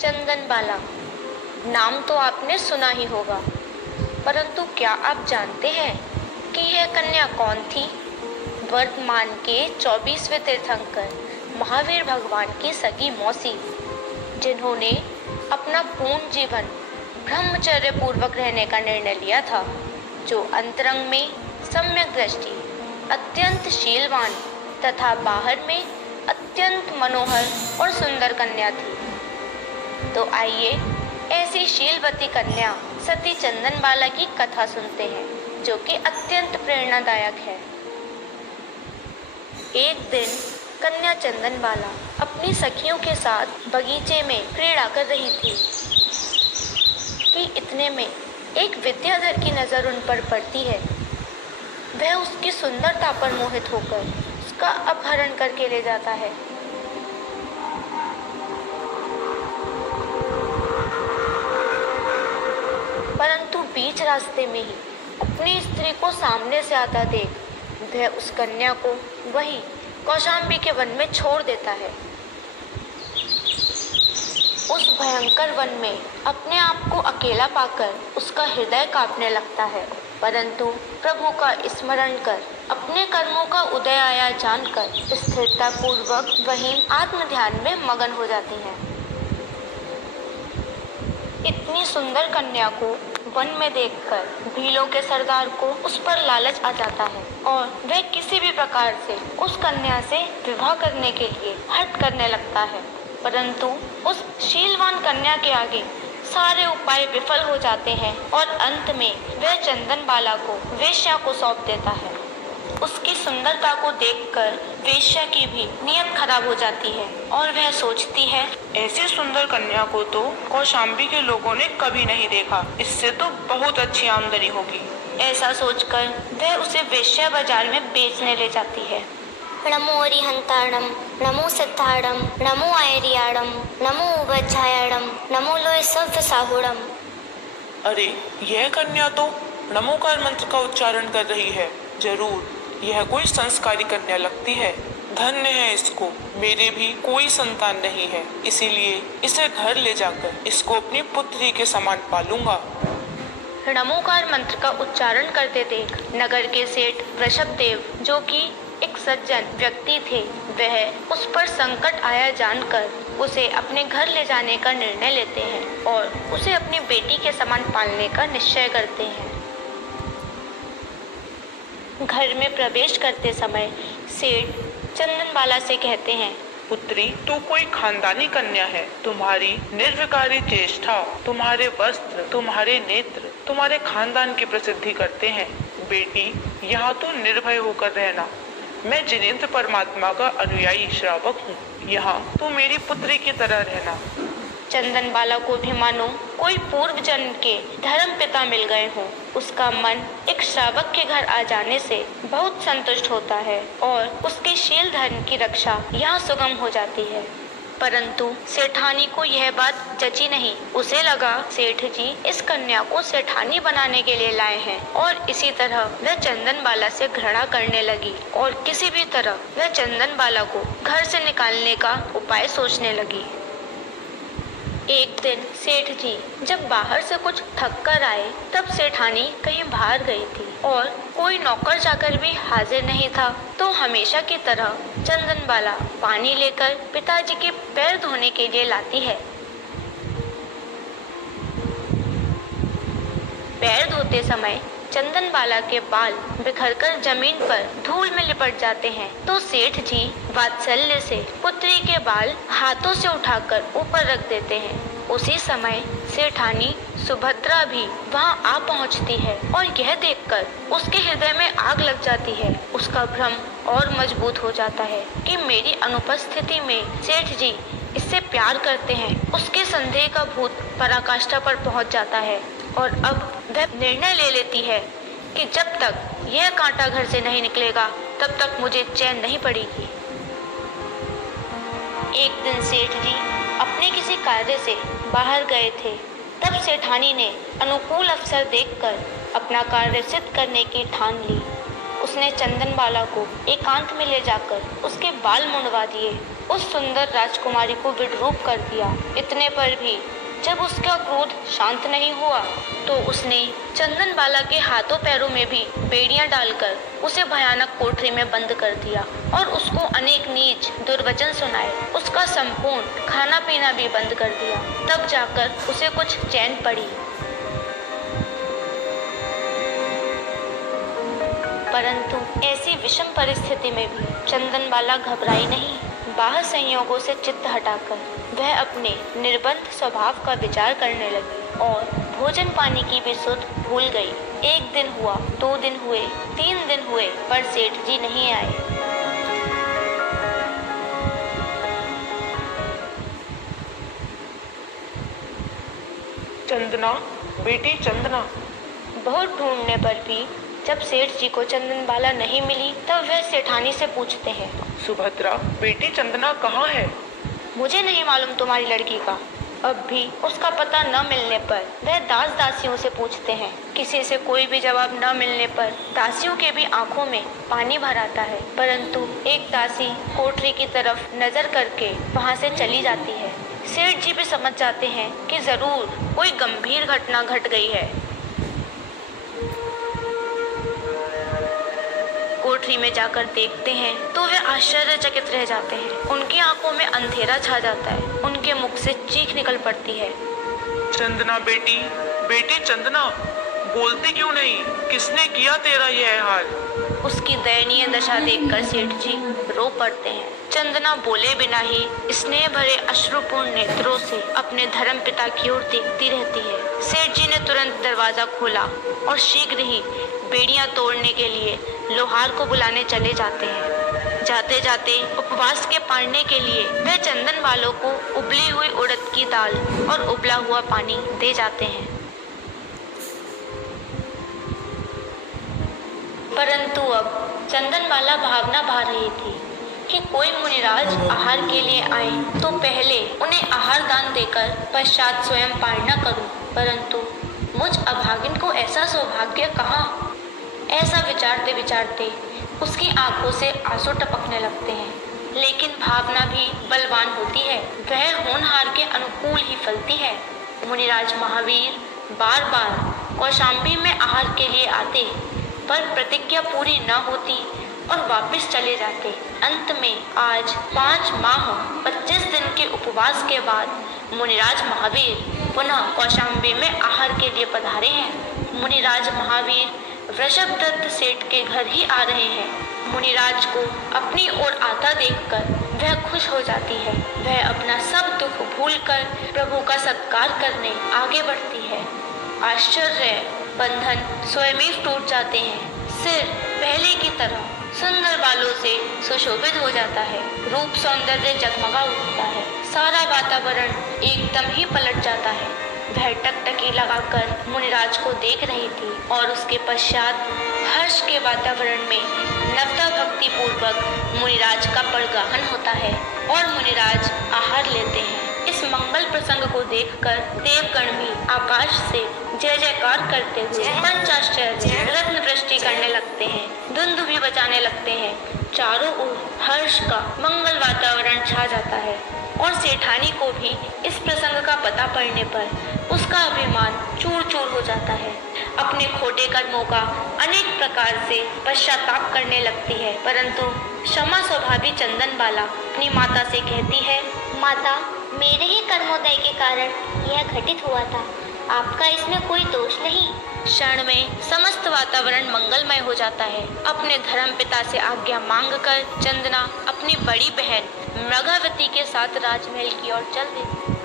चंदनबाला नाम तो आपने सुना ही होगा, परंतु क्या आप जानते हैं कि यह कन्या कौन थी? वर्तमान के 24वें तीर्थंकर महावीर भगवान की सगी मौसी, जिन्होंने अपना पूर्ण जीवन ब्रह्मचर्य पूर्वक रहने का निर्णय लिया था, जो अंतरंग में सम्यक दृष्टि, अत्यंत शीलवान तथा बाहर में अत्यंत मनोहर और सुंदर कन्या थी। तो आइए ऐसी शीलवती कन्या सती चंदनबाला की कथा सुनते हैं, जो कि अत्यंत प्रेरणादायक है। एक दिन कन्या चंदनबाला अपनी सखियों के साथ बगीचे में क्रीड़ा कर रही थी कि इतने में एक विद्याधर की नजर उन पर पड़ती है। वह उसकी सुंदरता पर मोहित होकर उसका अपहरण करके ले जाता है। परंतु बीच रास्ते में ही अपनी स्त्री को सामने से आता देख वह उस कन्या को वहीं कौशाम्बी के वन में छोड़ देता है। उस भयंकर वन में अपने आप को अकेला पाकर उसका हृदय कांपने लगता है, परंतु प्रभु का स्मरण कर अपने कर्मों का उदय आया जानकर स्थिरता पूर्वक वहीं आत्म ध्यान में मगन हो जाती हैं। इतनी सुंदर कन्या को वन में देखकर भीलों के सरदार को उस पर लालच आ जाता है और वह किसी भी प्रकार से उस कन्या से विवाह करने के लिए हठ करने लगता है, परंतु उस शीलवान कन्या के आगे सारे उपाय विफल हो जाते हैं और अंत में वह चंदनबाला को वेश्या को सौंप देता है। उसकी सुंदरता को देखकर वेश्या की भी नियत खराब हो जाती है और वह सोचती है, ऐसी सुंदर कन्या को तो कौशाम्बी के लोगों ने कभी नहीं देखा, इससे तो बहुत अच्छी आमदनी होगी। ऐसा सोचकर वह उसे वेश्या बाजार में बेचने ले जाती है। नमो अरिहंताणम, नमो सिद्धाड़म, नमो आयरियाड़म, नमो उवज्जायाड़म, नमो लोय सव्य साहुड़म। अरे यह कन्या तो नमोकार मंत्र का उच्चारण कर रही है। जरूर यह कोई संस्कारी कन्या लगती है। धन्य है इसको, मेरे भी कोई संतान नहीं है, इसीलिए इसे घर ले जाकर इसको अपनी पुत्री के समान पालूंगा। नमोकार मंत्र का उच्चारण करते देख नगर के सेठ वृषभदेव, जो कि एक सज्जन व्यक्ति थे, वह उस पर संकट आया जानकर उसे अपने घर ले जाने का निर्णय लेते हैं और उसे अपनी बेटी के समान पालने का निश्चय करते हैं। घर में प्रवेश करते समय सेठ चंदनबाला से कहते हैं, पुत्री, तू कोई खानदानी कन्या है। तुम्हारी निर्विकारी चेष्टा, तुम्हारे वस्त्र, तुम्हारे नेत्र तुम्हारे खानदान की प्रसिद्धि करते हैं। बेटी, यहाँ तू निर्भय होकर रहना। मैं जिनेंद्र परमात्मा का अनुयायी श्रावक हूँ। यहाँ तू मेरी पुत्री की तरह रहना। चंदनबाला को भी मानो कोई पूर्व जन्म के धर्म पिता मिल गए हों। उसका मन एक श्रावक के घर आ जाने से बहुत संतुष्ट होता है और उसके शील धर्म की रक्षा यहाँ सुगम हो जाती है। परंतु सेठानी को यह बात जची नहीं। उसे लगा सेठ जी इस कन्या को सेठानी बनाने के लिए लाए हैं और इसी तरह वह चंदनबाला से घृणा करने लगी और किसी भी तरह वह चंदनबाला को घर से निकालने का उपाय सोचने लगी। एक दिन सेठ जी जब बाहर से कुछ थक कर आए, तब सेठानी कहीं बाहर गई थी और कोई नौकर चाकर भी हाजिर नहीं था। तो हमेशा की तरह चंदनबाला पानी लेकर पिताजी के पैर धोने के लिए लाती है। पैर धोते समय चंदनबाला के बाल बिखरकर जमीन पर धूल में लिपट जाते हैं, तो सेठ जी वात्सल्य से पुत्री के बाल हाथों से उठाकर ऊपर रख देते हैं। उसी समय सेठानी सुभद्रा भी वहां आ पहुंचती है और यह देखकर उसके हृदय में आग लग जाती है। उसका भ्रम और मजबूत हो जाता है कि मेरी अनुपस्थिति में सेठ जी इससे प्यार करते हैं। उसके संदेह का भूत पराकाष्ठा पर पहुंच जाता है और अब वह निर्णय ले लेती है कि जब तक यह कांटा घर से नहीं निकलेगा तब तक मुझे चैन नहीं पड़ेगी। एक दिन सेठ जी अपने किसी कार्य से बाहर गए थे, तब सेठानी ने अनुकूल अवसर देखकर अपना कार्य सिद्ध करने की ठान ली। उसने चंदनबाला को एकांत में ले जाकर उसके बाल मुंडवा दिए, उस सुंदर राजकुमारी को विद्रूप कर दिया। इतने पर भी जब उसका क्रोध शांत नहीं हुआ तो उसने चंदनबाला के हाथों पैरों में भी बेड़ियां डालकर उसे भयानक कोठरी में बंद कर दिया और उसको अनेक नीच दुर्वचन सुनाए। उसका संपूर्ण खाना पीना भी बंद कर दिया। तब जाकर उसे कुछ चैन पड़ी। परंतु ऐसी विषम परिस्थिति में भी चंदनबाला घबराई नहीं। बाह्य संयोगों से चित्त हटाकर वह अपने निर्बंध स्वभाव का विचार करने लगी और भोजन पानी की भी सुध भूल गई। 1 दिन हुआ, 2 दिन हुए, 3 दिन हुए, पर सेठ जी नहीं आए। चंदना, बेटी चंदना। बहुत ढूंढने पर भी जब सेठ जी को चंदनबाला नहीं मिली तब वह सेठानी से पूछते हैं, सुभद्रा, बेटी चंदना कहाँ है? मुझे नहीं मालूम तुम्हारी लड़की का। अब भी उसका पता न मिलने पर वह दास दासियों से पूछते हैं। किसी से कोई भी जवाब न मिलने पर दासियों के भी आंखों में पानी भर आता है। परंतु एक दासी कोठरी की तरफ नजर करके वहां से चली जाती है। सेठ जी भी समझ जाते हैं कि जरूर कोई गंभीर घटना घट गई है। कोठरी में जाकर देखते हैं तो वे आश्चर्यचकित रह जाते हैं। उनकी आंखों में अंधेरा छा जाता है। उनके मुख से चीख निकल पड़ती है। चंदना बेटी, बेटी चंदना, बोलती क्यों नहीं? किसने किया तेरा यह हाल? उसकी दयनीय दशा देखकर सेठ जी रो पड़ते हैं। चंदना बोले बिना ही स्नेह भरे अश्रुपूर्ण नेत्रों से अपने धर्म पिता की ओर देखती रहती है। सेठ जी ने तुरंत दरवाजा खोला और शीघ्र ही बेड़ियां तोड़ने के लिए लोहार को बुलाने चले जाते हैं। जाते जाते उपवास के पाड़ने के लिए वे चंदनबाला को उबली हुई उड़द की दाल और उबला हुआ पानी दे जाते हैं। परंतु अब चंदनबाला भावना भा रही थी कि कोई मुनिराज आहार के लिए आए तो पहले उन्हें आहार दान देकर पश्चात स्वयं पालना करूं। परंतु मुझ अभागिन को ऐसा सौभाग्य कहाँ? ऐसा विचारते विचारते उसकी आंखों से आंसू टपकने लगते हैं। लेकिन भावना भी बलवान होती है, वह होनहार के अनुकूल ही फलती है। मुनिराज महावीर बार बार कौशाम्बी में आहार के लिए आते, पर प्रतिज्ञा पूरी न होती और वापस चले जाते। अंत में आज 5 माह 25 दिन के उपवास के बाद मुनिराज महावीर पुनः कौशाम्बी में आहार के लिए पधारे हैं। मुनिराज महावीर वृषभदत्त सेठ के घर ही आ रहे हैं। मुनिराज को अपनी ओर आता देखकर वह खुश हो जाती है। वह अपना सब दुख भूलकर प्रभु का सत्कार करने आगे बढ़ती है। आश्चर्य, बंधन स्वयं ही टूट जाते हैं। सिर पहले की तरह सुंदर बालों से सुशोभित हो जाता है। रूप सौंदर्य जगमगा उठता है। सारा वातावरण एकदम ही पलट जाता है। वह टकटकी लगाकर मुनिराज को देख रही थी और उसके पश्चात हर्ष के वातावरण में नवता भक्ति पूर्वक मुनिराज का परगाहन होता है और मुनिराज आहार लेते हैं। इस मंगल प्रसंग को देखकर देवगण भी आकाश से जय जयकार करते हुए पंचाश्चर्य रत्न वृष्टि करने लगते हैं, धुंधुभी बजाने लगते हैं। चारों ओर हर्ष का मंगल वातावरण छा जाता है और सेठानी को भी इस प्रसंग का पता पड़ने पर उसका अभिमान चूर चूर हो जाता है। अपने खोटे कर्मों का अनेक प्रकार से पश्चाताप करने लगती है। परंतु क्षमा स्वभावी चंदनबाला अपनी माता से कहती है, माता, मेरे ही कर्मोदय के कारण यह घटित हुआ था। आपका इसमें कोई दोष नहीं। क्षण में समस्त वातावरण मंगलमय हो जाता है। अपने धर्म पिता से आज्ञा मांगकर चंदना अपनी बड़ी बहन मृगावती के साथ राजमहल की ओर चल देती।